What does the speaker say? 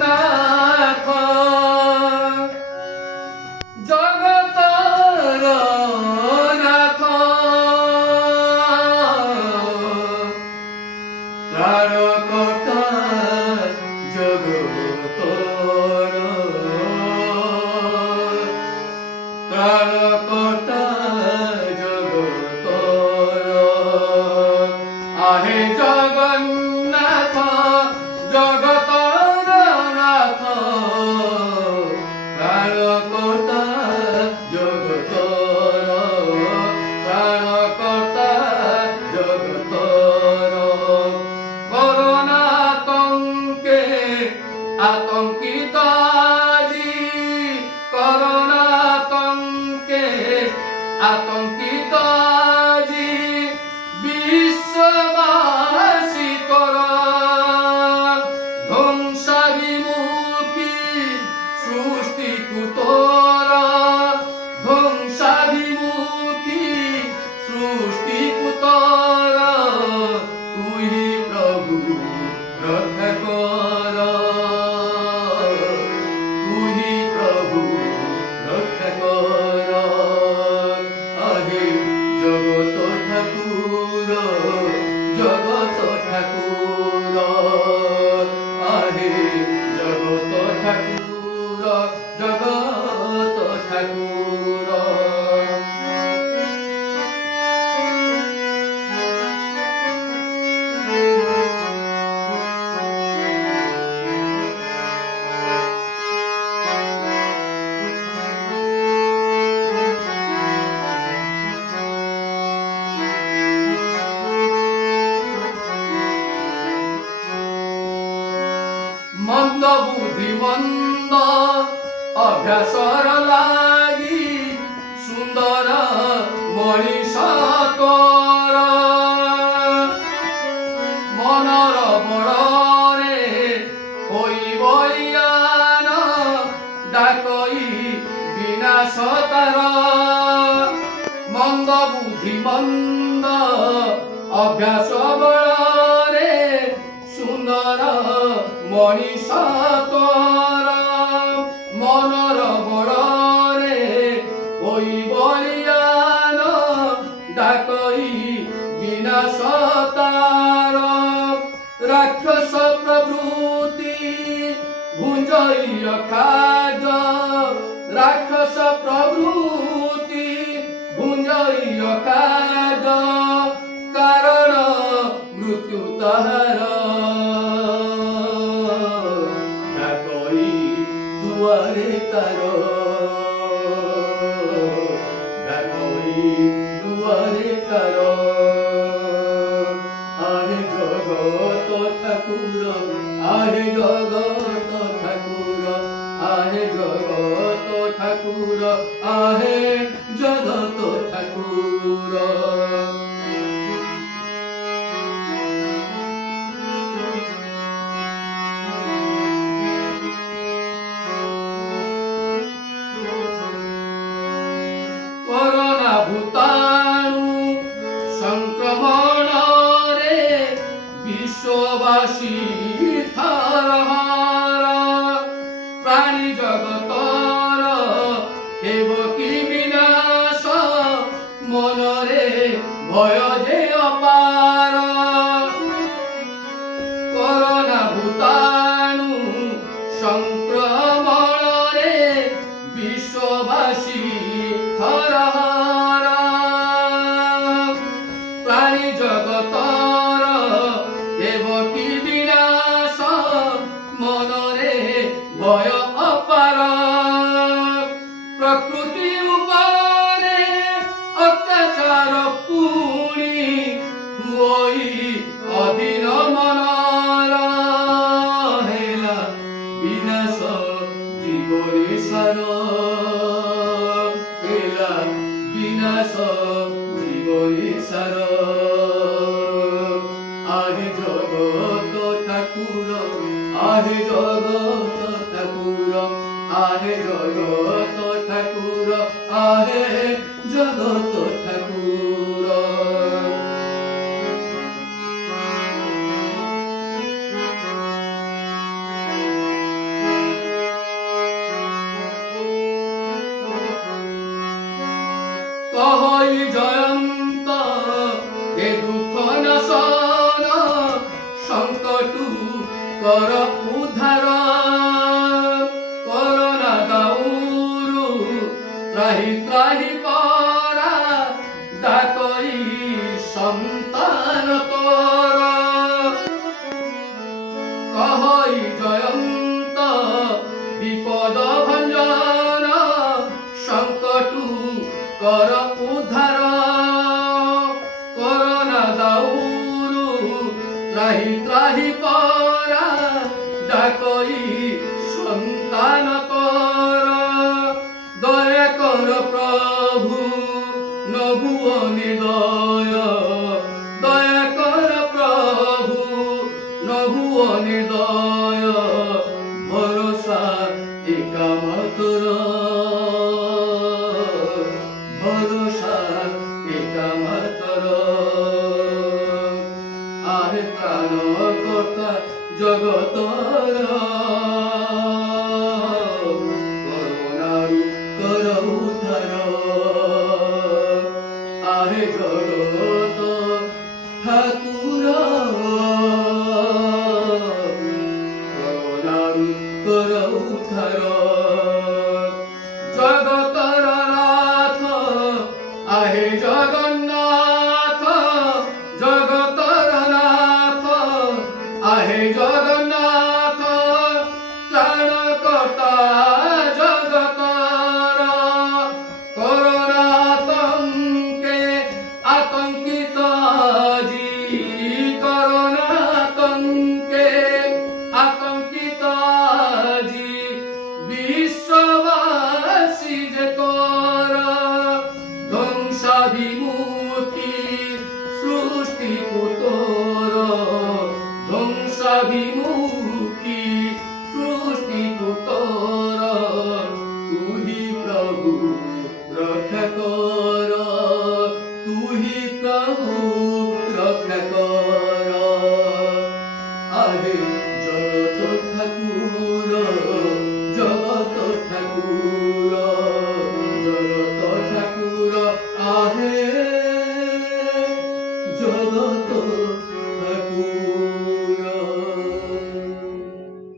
জগন্নাথ জগতর নাথ ত্রাণকর্তা জগতর ত্রাণকর্তা জগতর আহে জগন্নাথ জগতর নাথ ত্রাণকর্তা জগতর ত্রাণকর্তা জগতর করোনাতঙ্কে আতঙ্কিত আজি করোনাতঙ্কে আতঙ্কিত আজি বিশ্ববাসী কর ধ্বংসাভিমুখী সৃষ্টি কুতর ধ্বংসাভিমুখী সৃষ্টি কুতর তুই প্রভু রক্ষা কর তুই প্রভু রক্ষা কর আহে জগত ঠাকুর জগত ঠাকুর আহে জগত ঠাকুর জগত ঠাকুর মন্দ বুদ্ধি মন্দ অভ্যাসর লাগি সুন্দর মଣିষ তোর মনর বড়রে হই বলিয়ান ডাকই বিনাশ তার মন্দ বুদ্ধি মন্দ অভ্যাস বড়রে সুন্দর মনিষ তোর মনর বড়রে ওই বলিয়ান ডাকই বিনাশ তার রাক্ষস প্রভৃতি ভুঞ্জই খাদ রাক্ষস প্রভৃতি ভুঞ্জই খাদ কারণ মৃত্যু তাহার দুয়ারে তার ডাকই দুয়ারে তার আহে জগত ঠাকুর আহে জগত ঠাকুর আহে জগত ঠাকুর আহে জগত ঠাকুর করোনা ভূতাণু সংক্রমণ রে বিশ্ববাসী থারহার প্রাণী জগতর হেব কি বিনাশ মনরে ভয় যে অপার করোনা ভূতাণু সংক্রমণ রে বিশ্ববাসী হরহর প্রাণী জগতর দেব কি বিনাশ মনরে ভয় অপার প্রকৃতি উপরে অত্যাচার পুনি ওই অধীন মনর হেলা বিনাশ জীবনে সার বিনাশ জীবনে সার আহে জগত ঠাকুর আহে জগত ঠাকুর আহে জগত ঠাকুর আহে জগত ঠাকুর কর উদ্ধার করোনা দাউরু ত্রাহি ত্রাহি পরা ডাকই সন্তান তোর কহই জয়ন্ত বিপদ ভঞ্জন সংকটু কর উদ্ধার করোনা দাউরু ত্রাহি ত্রাহি পরা ডাকই সন্তান তোর দয়া কর প্রভু নভুয় নিদয় দয়া কর প্রভু নভুয় নিদয় ভরসা একামতর ভরসা একামতর আহে ত্রাণ কর্তা জগতর করুণারু কর উদ্ধার আহে জগত ঠাকুর করুণারু কর উদ্ধার